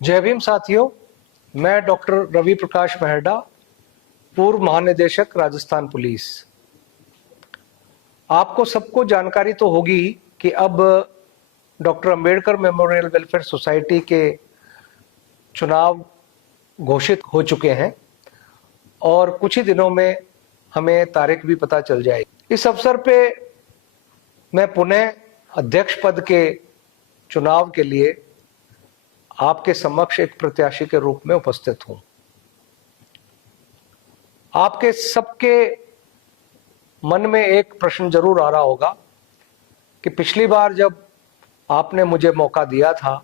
जय भीम साथियों, मैं डॉक्टर रवि प्रकाश मेहरडा, पूर्व महानिदेशक राजस्थान पुलिस। आपको सबको जानकारी तो होगी कि अब doctor Ambedkar memorial welfare society के चुनाव घोषित हो चुके हैं और कुछ ही दिनों में हमें तारीख भी पता चल जाएगी। इस अवसर पे मैं पुनः अध्यक्ष पद के चुनाव के लिए आपके समक्ष एक प्रत्याशी के रूप में उपस्थित हूं। आपके सबके मन में एक प्रश्न जरूर आ रहा होगा कि पिछली बार जब आपने मुझे मौका दिया था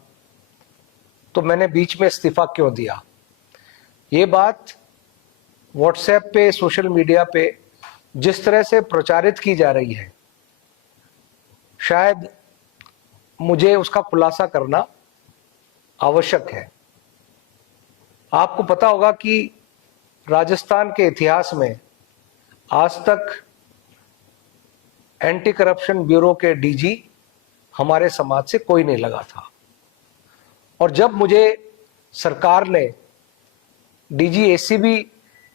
तो मैंने बीच में इस्तीफा क्यों दिया। ये बात व्हाट्सएप पे, सोशल मीडिया पे जिस तरह से प्रचारित की जा रही है, शायद मुझे उसका खुलासा करना आवश्यक है। आपको पता होगा कि राजस्थान के इतिहास में आज तक एंटी करप्शन ब्यूरो के डीजी हमारे समाज से कोई नहीं लगा था, और जब मुझे सरकार ने डीजी एसीबी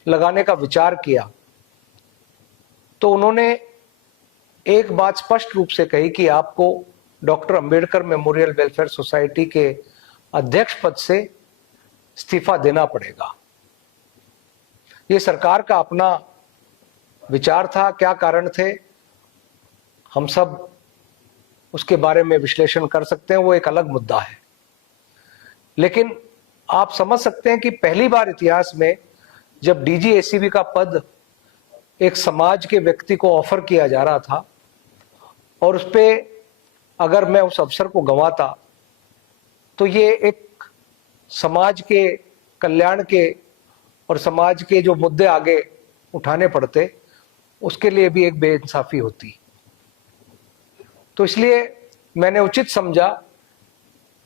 लगाने का विचार किया तो उन्होंने एक बात स्पष्ट रूप से कही कि आपको doctor Ambedkar memorial welfare society के अध्यक्ष पद से इस्तीफा देना पड़ेगा। ये सरकार का अपना विचार था, क्या कारण थे हम सब उसके बारे में विश्लेषण कर सकते हैं, वो एक अलग मुद्दा है। लेकिन आप समझ सकते हैं कि पहली बार इतिहास में जब डीजी एसीबी का पद एक समाज के व्यक्ति को ऑफर किया जा रहा था और उस पे अगर मैं उस अवसर को गंवाता तो ये एक समाज के कल्याण के और समाज के जो मुद्दे आगे उठाने पड़ते, उसके लिए भी एक बेइंसाफी होती। तो इसलिए मैंने उचित समझा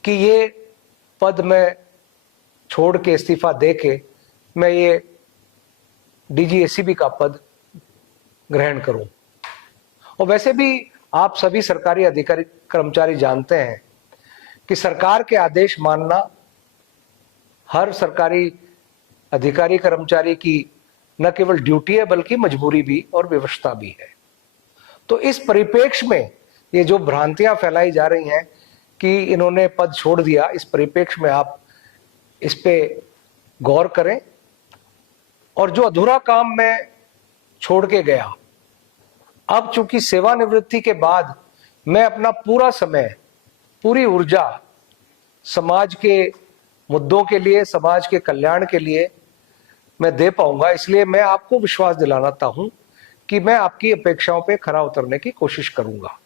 कि ये पद मैं छोड़ के, इस्तीफा दे के मैं ये डीजी एसीबी का पद ग्रहण करूं। और वैसे भी आप सभी सरकारी अधिकारी कर्मचारी जानते हैं कि सरकार के आदेश मानना हर सरकारी अधिकारी कर्मचारी की न केवल ड्यूटी है बल्कि मजबूरी भी और व्यवस्था भी है। तो इस परिप्रेक्ष्य में ये जो भ्रांतियां फैलाई जा रही हैं कि इन्होंने पद छोड़ दिया, इस परिप्रेक्ष्य में आप इस पे गौर करें। और जो अधूरा काम मैं छोड़ के गया, अब चूंकि सेवानिवृत्ति के बाद मैं अपना पूरा समय, पूरी ऊर्जा समाज के मुद्दों के लिए, समाज के कल्याण के लिए मैं दे पाऊंगा, इसलिए मैं आपको विश्वास दिलाता हूं कि मैं आपकी अपेक्षाओं पे खरा उतरने की कोशिश करूंगा।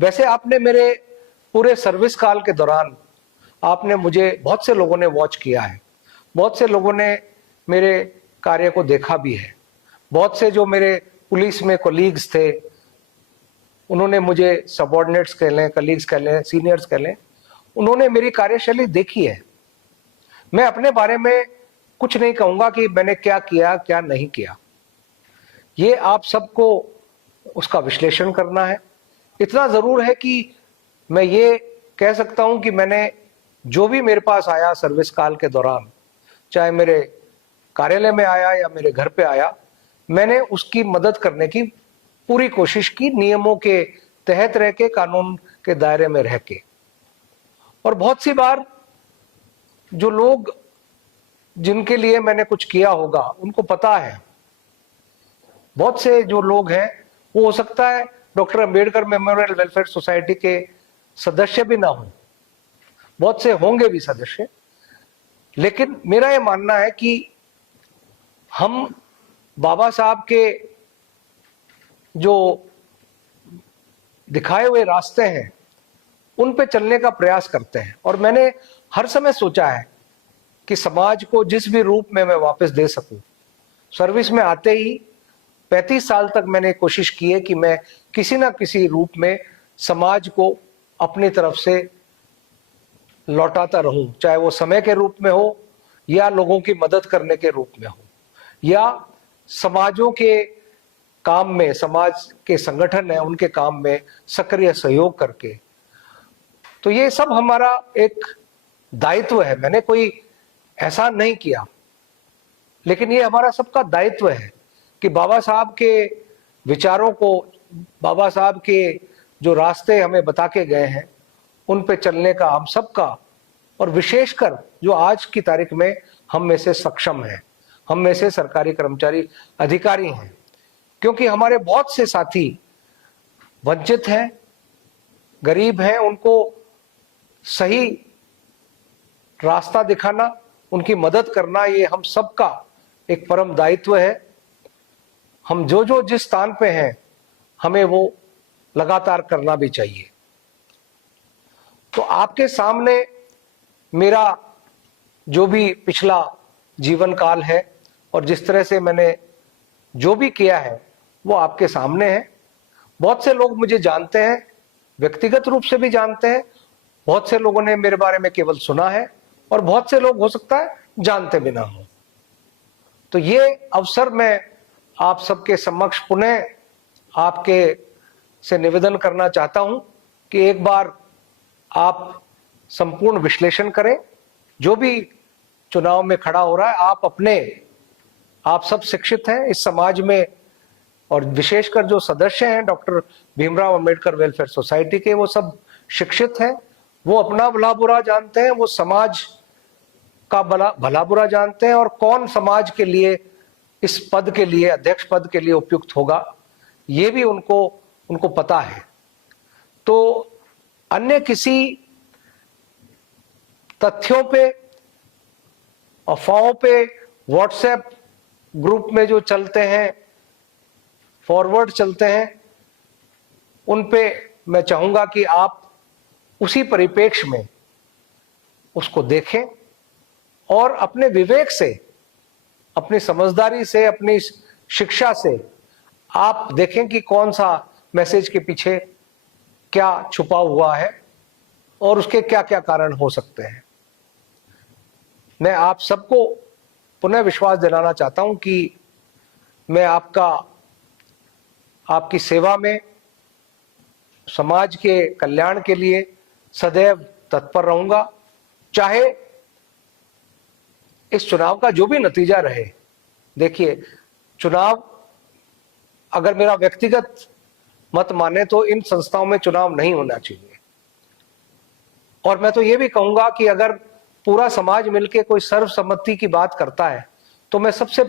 वैसे आपने मेरे पूरे सर्विस काल के दौरान आपने मुझे, बहुत से लोगों ने वॉच किया है, बहुत से लोगों ने मेरे कार्य को देखा भी है। बहुत से जो मेरे पुलिस में कोलीग्स थे, उन्होंने मुझे सबऑर्डिनेट्स कह लें, कलीग्स कह लें, सीनियर्स कह लें, उन्होंने मेरी कार्यशैली देखी है। मैं अपने बारे में कुछ नहीं कहूंगा कि मैंने क्या किया, क्या नहीं किया। ये आप सबको उसका विश्लेषण करना है। इतना जरूर है कि मैं ये कह सकता हूं कि मैंने जो भी मेरे पास आया सर्विस काल के दौरान, चाहे मेरे कार्यालय में आया या मेरे घर पे आया, मैंने उसकी मदद करने की पूरी कोशिश की, नियमों के तहत रह के, कानून के दायरे में रह के। और बहुत सी बार जो लोग जिनके लिए मैंने कुछ किया होगा उनको पता है। बहुत से जो लोग हैं वो हो सकता है doctor Ambedkar memorial welfare society के सदस्य भी ना हो, बहुत से होंगे भी सदस्य। लेकिन मेरा ये मानना है कि हम बाबा साहब के जो दिखाए हुए रास्ते हैं उन पे चलने का प्रयास करते हैं। और मैंने हर समय सोचा है कि समाज को जिस भी रूप में मैं वापस दे सकूं। सर्विस में आते ही 35 साल तक मैंने कोशिश की है कि मैं किसी ना किसी रूप में समाज को अपनी तरफ से लौटाता रहूं, चाहे वो समय के रूप में हो या लोगों की मदद करने के रूप में हो या समाजों के काम में, समाज के संगठन है उनके काम में सक्रिय सहयोग करके। तो ये सब हमारा एक दायित्व है, मैंने कोई एहसान नहीं किया, लेकिन ये हमारा सबका दायित्व है कि बाबा साहब के विचारों को, बाबा साहब के जो रास्ते हमें बता के गए हैं, उन पे चलने का हम सबका, और विशेषकर जो आज की तारीख में हम में से सक्षम हैं, हम में से सरकारी कर्मचारी अधिकारी हैं, क्योंकि हमारे बहुत से साथी वंचित हैं, गरीब हैं, उनको सही रास्ता दिखाना, उनकी मदद करना, ये हम सबका एक परम दायित्व है। हम जो जो जिस स्थान पे हैं, हमें वो लगातार करना भी चाहिए। तो आपके सामने मेरा जो भी पिछला जीवन काल है और जिस तरह से मैंने जो भी किया है वो आपके सामने है। बहुत से लोग मुझे जानते हैं, व्यक्तिगत रूप से भी जानते हैं, बहुत से लोगों ने मेरे बारे में केवल सुना है, और बहुत से लोग हो सकता है जानते भी ना हो। तो ये अवसर मैं आप सबके समक्ष पुनः आपके से निवेदन करना चाहता हूं कि एक बार आप संपूर्ण विश्लेषण करें। जो भी चुनाव में खड़ा हो रहा है, आप सब शिक्षित हैं इस समाज में, और विशेषकर जो सदस्य हैं doctor Bhimrao Ambedkar welfare society के, वो सब शिक्षित हैं, वो अपना भला बुरा जानते हैं, वो समाज का भला बुरा जानते हैं, और कौन समाज के लिए इस पद के लिए, अध्यक्ष पद के लिए उपयुक्त होगा, ये भी उनको पता है। तो अन्य किसी तथ्यों पे, अफवाहों पे, व्हाट्सएप ग्रुप में जो चलते हैं, फॉरवर्ड चलते हैं, उन पे मैं चाहूंगा कि आप उसी परिप्रेक्ष्य में उसको देखें और अपने विवेक से, अपनी समझदारी से, अपनी शिक्षा से आप देखें कि कौन सा मैसेज के पीछे क्या छुपा हुआ है और उसके क्या क्या कारण हो सकते हैं। मैं आप सबको पुनः विश्वास दिलाना चाहता हूं कि मैं आपकी सेवा में, समाज के कल्याण के लिए सदैव तत्पर रहूंगा, चाहे इस चुनाव का जो भी नतीजा रहे। देखिए, चुनाव अगर मेरा व्यक्तिगत मत माने तो इन संस्थाओं में चुनाव नहीं होना चाहिए, और मैं तो ये भी कहूंगा कि अगर पूरा समाज मिलकर कोई सर्वसम्मति की बात करता है तो मैं सबसे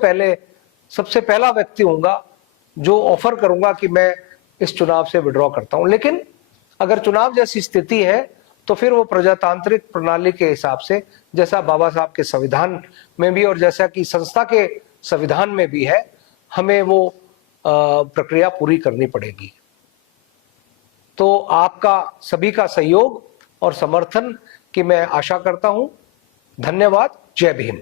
पहला व्यक्ति होऊंगा जो ऑफर करूंगा कि मैं इस चुनाव से विड्रॉ करता हूं। लेकिन अगर चुनाव जैसी स्थिति है तो फिर वो प्रजातांत्रिक प्रणाली के हिसाब से, जैसा बाबा साहब के संविधान में भी और जैसा कि संस्था के संविधान में भी है, हमें वो प्रक्रिया पूरी करनी पड़ेगी। तो आपका सभी का सहयोग और समर्थन की मैं आशा करता हूं। धन्यवाद। जय भीम।